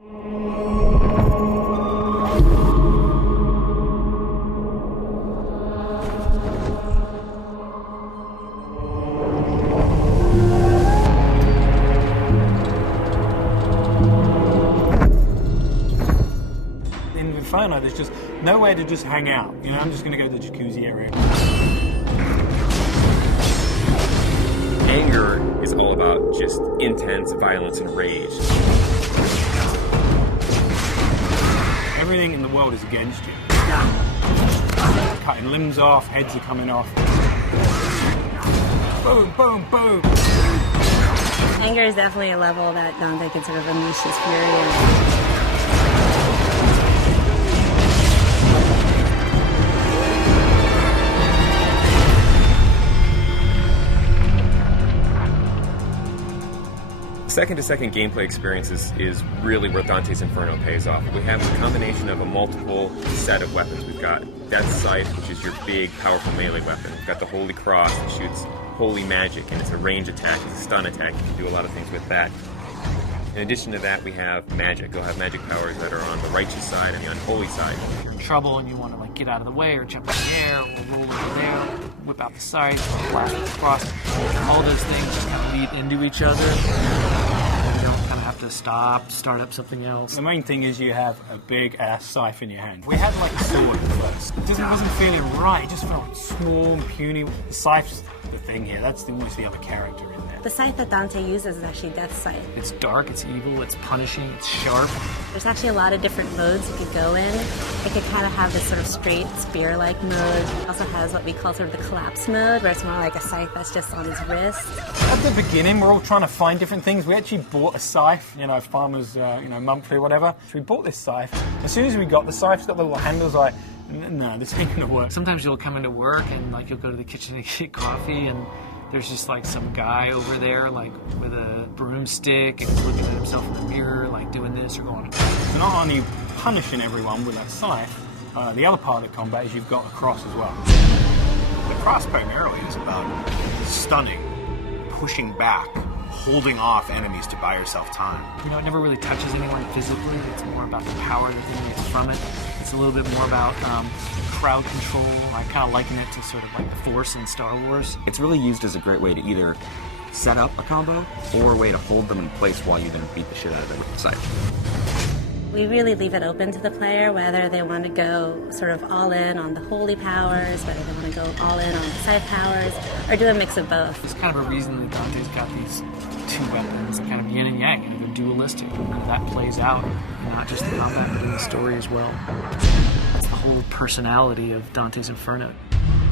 In Inferno, there's just nowhere to just hang out. You know, I'm just going to go to the jacuzzi area. Anger is all about just intense violence and rage. Everything in the world is against you. Cutting limbs off, heads are coming off. Boom, boom, boom. Anger is definitely a level that Dante can sort of unleash his fury in. Second-to-second gameplay experiences is really where Dante's Inferno pays off. We have a combination of a multiple set of weapons. We've got Death's Sight, which is your big, powerful melee weapon. We've got the Holy Cross, that shoots holy magic, and it's a range attack, it's a stun attack. You can do a lot of things with that. In addition to that, we have magic. You'll have magic powers that are on the righteous side and the unholy side. If you're in trouble and you want to like get out of the way or jump in the air or roll over there, whip out the sides, blast with the cross, all those things just kind of lead into each other. You don't kind of have to start up something else. The main thing is you have a big ass scythe in your hand. We had like a sword at first. It just wasn't feeling right. It just felt small and puny. The scythe's the thing here. That's almost the other character in there. The scythe that Dante uses is actually Death's Sight. It's dark, it's evil, it's punishing, it's sharp. There's actually a lot of different modes you could go in. It could kind of have this sort of straight spear-like mode. It also has what we call sort of the collapse mode, where it's more like a scythe that's just on his wrist. At the beginning, we're all trying to find different things. We actually bought a scythe, you know, farmers, monthly or whatever. So we bought this scythe. As soon as we got the scythe, it's got the little handles like, no, this ain't gonna work. Sometimes you'll come into work and like you'll go to the kitchen to get coffee and there's just like some guy over there like with a broomstick and looking at himself in the mirror like doing this or going. So not only punishing everyone with that scythe, the other part of combat is you've got a cross as well. The cross primarily is about stunning, pushing back, holding off enemies to buy yourself time. You know, it never really touches anyone physically. It's more about the power that they get from it. It's a little bit more about crowd control. I kind of liken it to sort of like the Force in Star Wars. It's really used as a great way to either set up a combo or a way to hold them in place while you then beat the shit out of them with the scythe. We really leave it open to the player whether they want to go sort of all in on the holy powers, whether they want to go all in on the scythe powers, or do a mix of both. There's kind of a reason that Dante's got these two weapons, kind of yin and yang, and they're dualistic. And that plays out, not just the combat, but in the story as well. That's the whole personality of Dante's Inferno.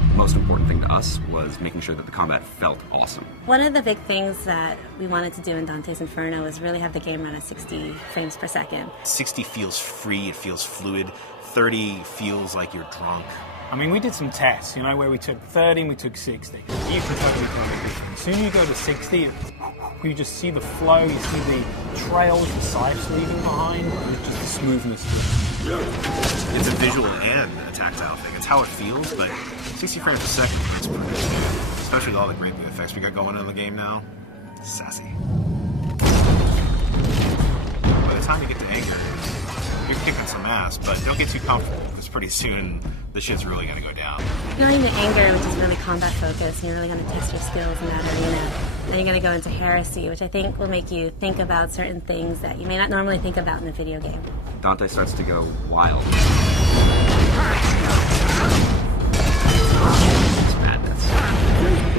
The most important thing to us was making sure that the combat felt awesome. One of the big things that we wanted to do in Dante's Inferno was really have the game run at 60 frames per second. 60 feels free, it feels fluid. 30 feels like you're drunk. I mean, we did some tests, you know, where we took 30 and we took 60. You can totally find it different. As soon as you go to 60, you just see the flow, you see the trails, the scythes leaving behind, and just the smoothness of it. It's a visual and a tactile thing. It's how it feels, but 60 frames per second is pretty good. Especially with all the great effects we got going on in the game now. Sassy. By the time you get to anger, you're kicking some ass, but don't get too comfortable, because pretty soon the shit's really going to go down. Going to anger, which is really combat focused, and you're really going to test your skills in that arena. Then you're going to go into heresy, which I think will make you think about certain things that you may not normally think about in a video game. Dante starts to go wild. It's madness.